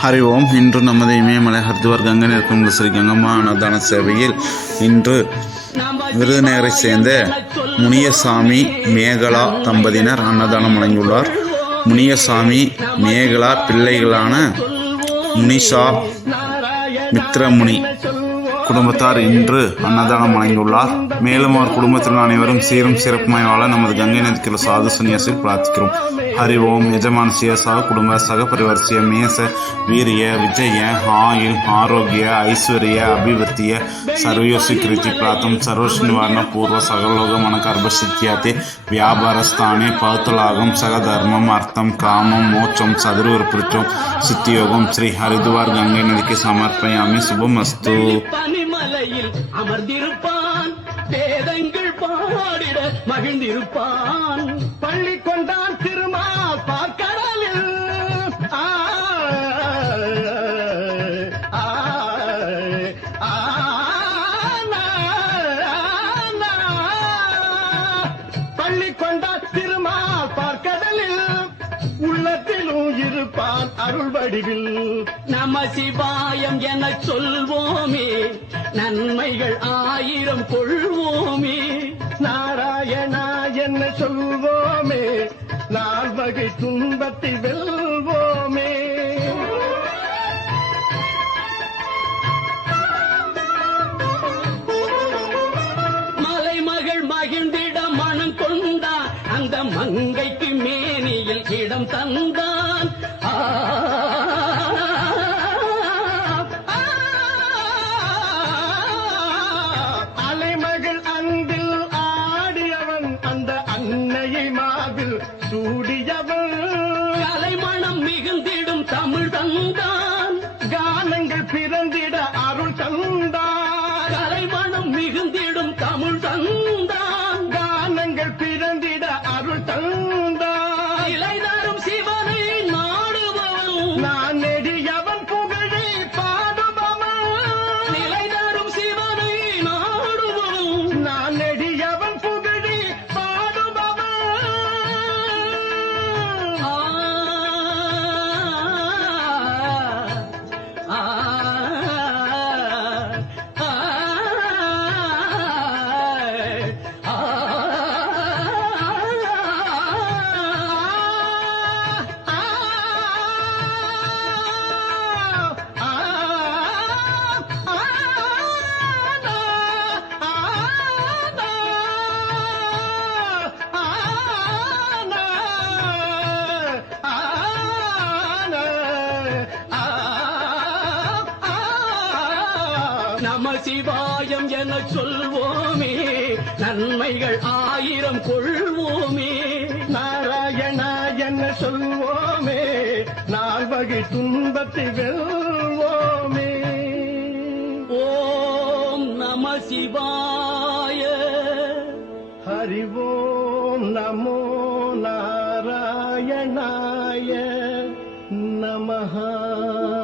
ஹரி ஓம் இன்று நமது இமயமலை ஹரித்துவார் கங்கை இருக்கும் ஸ்ரீ கங்கம்மா அன்னதான சேவையில் இன்று விருதுநகரை சேர்ந்த முனியசாமி மேகலா தம்பதியினர் அன்னதானம் வழங்கியுள்ளார். முனியசாமி மேகலா பிள்ளைகளான முனிஷா மித்ரமுனி குடும்பத்தார் இன்று அன்னதானம் வழங்கியுள்ளார். மேலும் அவர் குடும்பத்தினர் அனைவரும் சீரும் சிறப்புமாய் வாழ நமது கங்கை நதிக்கிற சாது சன்னியாசில் பிரார்த்திக்கிறோம். ஹரி ஓம் எஜமான் சிய சககுடும்ப சகபரிவர்சிய மேச வீரிய விஜய ஆயுள் ஆரோக்கிய ஐஸ்வர்ய அபிவிருத்திய சர்வயோசி கிருதி பிராத்தம் சர்வஷ் நிவாரண பூர்வ சகலோக மன கர்ப்பசித்தியாதி வியாபாரஸ்தானே பகுத்தலாகம் சகதர்மம் அர்த்தம் காமம் மோட்சம் சதுர்விருப்பிருச்சம் சித்தியோகம் ஸ்ரீ ஹரிதுவார் கங்கை நதிக்கு சமர்ப்பயாமி சுபம் அஸ்து அமர்ந்திருப்பான் வேதங்கள் பாடிட மகிழ்ந்திருப்பான் பள்ளி அருள் வடிவில் நம சிவாயம் என சொல்வோமே. நன்மைகள் ஆயிரம் கொள்வோமே. நாராயணா என்ன சொல்வோமே நால்வகை துன்பத்தை வெல்வோமே. மலைமகள் மகிழ்ந்திட மனம் கொண்டா. அந்த மங்கைக்கு மேனியில் இடம் தந்தா. Jesús. நம சிவாயம் என சொல்வோமே. நன்மைகள் ஆயிரம் கொள்வோமே. நாராயண என்ன சொல்வோமே. நால்வகை துன்பத்தை வெல்வோமே. ஓம் நம சிவாய ஹரிவோம் நமோ நாராயணாய நமஹா.